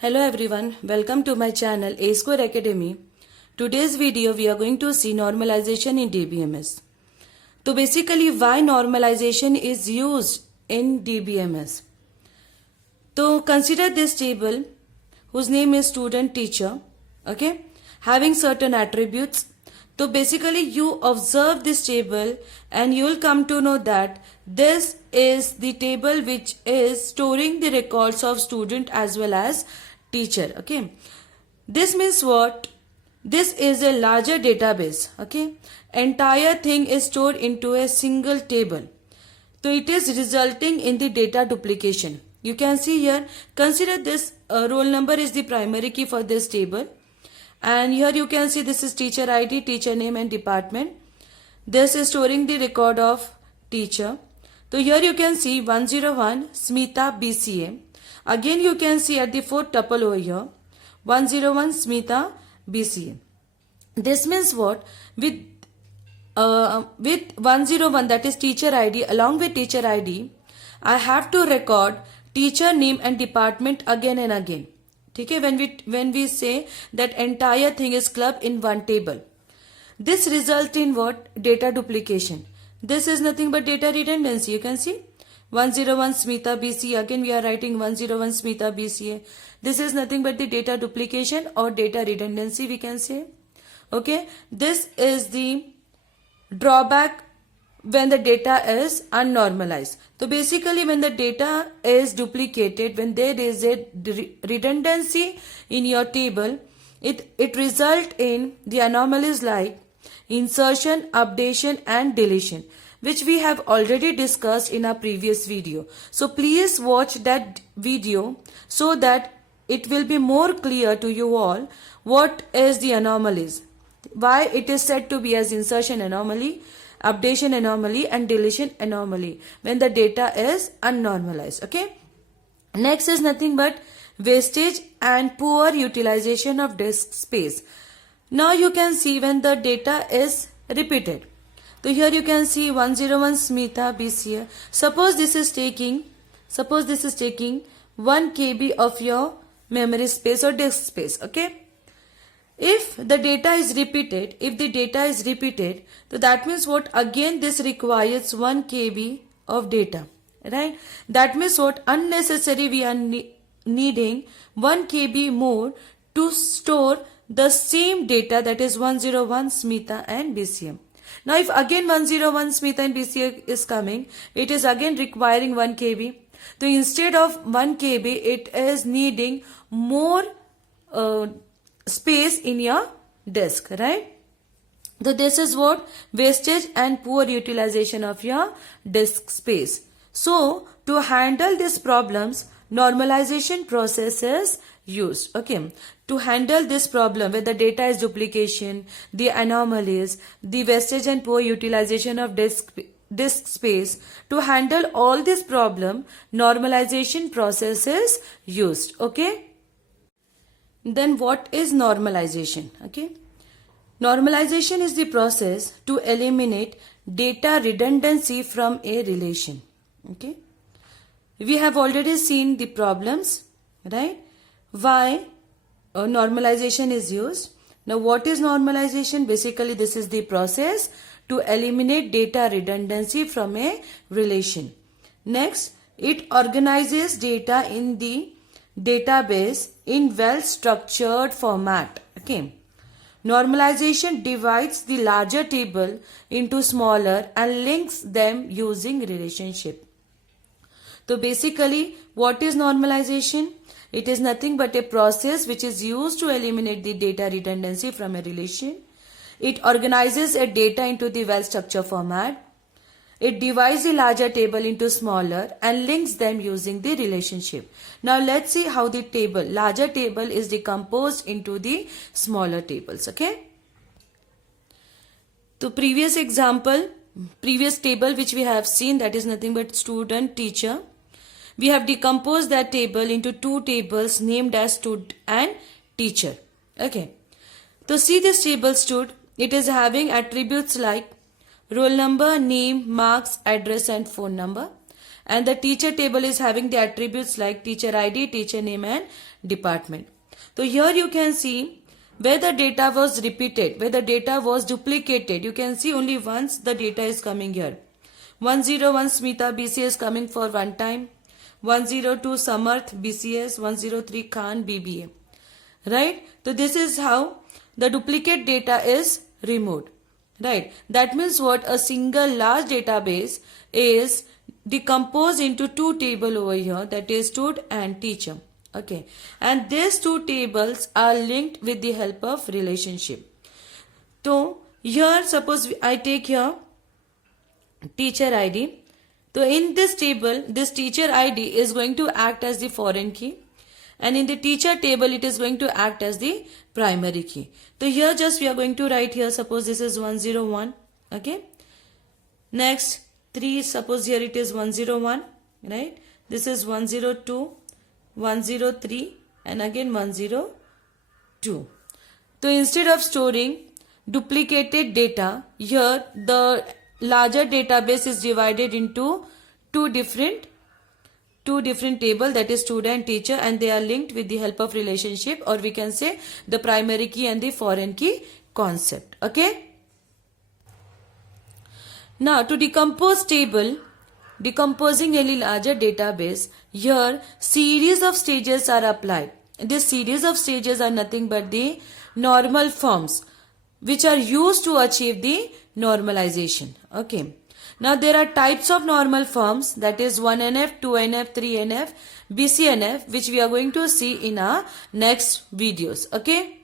Hello everyone, welcome to my channel A Square Academy. Today's video we are going to see normalization in DBMS. So basically why normalization is used in DBMS. So consider this table whose name is student teacher, okay, having certain attributes. So basically you observe this table and you will come to know that this is the table which is storing the records of student as well as teacher. Okay, this means what? This is a larger database. Okay, entire thing is stored into a single table, so it is resulting in the data duplication. You can see here, consider this roll number is the primary key for this table, and here you can see this is teacher ID, teacher name and department. This is storing the record of teacher. So here you can see 101 Smita BCA. Again you can see at the fourth tuple over here 101 Smita BCA. This means what? With 101, that is teacher ID, along with teacher ID I have to record teacher name and department again and again. Okay, when we say that entire thing is clubbed in one table, this results in what? Data duplication. This is nothing but data redundancy. You can see 101 Smita BCA. Again we are writing 101 Smita BCA. This is nothing but the data duplication or data redundancy, we can say. Okay, this is the drawback when the data is unnormalized. So basically when the data is duplicated, when there is a redundancy in your table, it result in the anomalies like insertion, updation and deletion, which we have already discussed in our previous video. So please watch that video so that it will be more clear to you all what is the anomalies, why it is said to be as insertion anomaly, updation anomaly and deletion anomaly when the data is unnormalized. Okay, next is nothing but wastage and poor utilization of disk space. Now you can see when the data is repeated. So here you can see 101 Smita BCA. Suppose this is taking 1 KB of your memory space or disk space. Okay, if the data is repeated, so that means what? Again this requires 1 KB of data, right? That means what? Unnecessary we are needing 1 KB more to store the same data, that is 101 Smita and BCA. Now if again 101 Smita and BCA is coming, it is again requiring 1 KB. So instead of 1 KB, it is needing more space in your disk, right? So this is what? Wastage and poor utilization of your disk space. So to handle these problems, normalization process is used. Okay, to handle this problem where the data is duplication, the anomalies, the wastage and poor utilization of disk space, to handle all this problem, normalization process is used. Okay, then what is normalization? Okay, normalization is the process to eliminate data redundancy from a relation. Okay, we have already seen the problems, right? Why normalization is used. Now what is normalization? Basically this is the process to eliminate data redundancy from a relation. Next, it organizes data in the database in well structured format. Okay, normalization divides the larger table into smaller and links them using relationship. So basically what is normalization? It is nothing but a process which is used to eliminate the data redundancy from a relation. It organizes a data into the well structured format. It divides the larger table into smaller and links them using the relationship. Now let's see how the larger table is decomposed into the smaller tables. Okay, so previous table which we have seen, that is nothing but student teacher. We have decomposed that table into two tables named as stud and teacher. Okay, so see this table stud, it is having attributes like roll number, name, marks, address and phone number. and the teacher table is having the attributes like teacher ID, teacher name and department. So here you can see where the data was repeated, where the data was duplicated. You can see only once the data is coming here. 101 Smita BCS coming for one time. 102 Samarth BCS, 103 Khan BBA. Right? So this is how the duplicate data is removed. Right? That means what? A single large database is decomposed into two tables over here, that is student and teacher. Okay. And these two tables are linked with the help of relationship. So here suppose I take here teacher ID. So in this table, this teacher ID is going to act as the foreign key, and in the teacher table it is going to act as the primary key. So here just we are going to write here, suppose this is 101. Okay. Next 3, suppose here it is 101, right? This is 102, 103 and again 102. So instead of storing duplicated data, here the larger database is divided into two different table, that is student and teacher, and they are linked with the help of relationship, or we can say the primary key and the foreign key concept. Okay. Now to decompose table, decomposing a larger database, here series of stages are applied. This series of stages are nothing but the normal forms which are used to achieve the normalization. Okay. Now there are types of normal forms, that is 1NF, 2NF, 3NF, BCNF, which we are going to see in our next videos. Okay.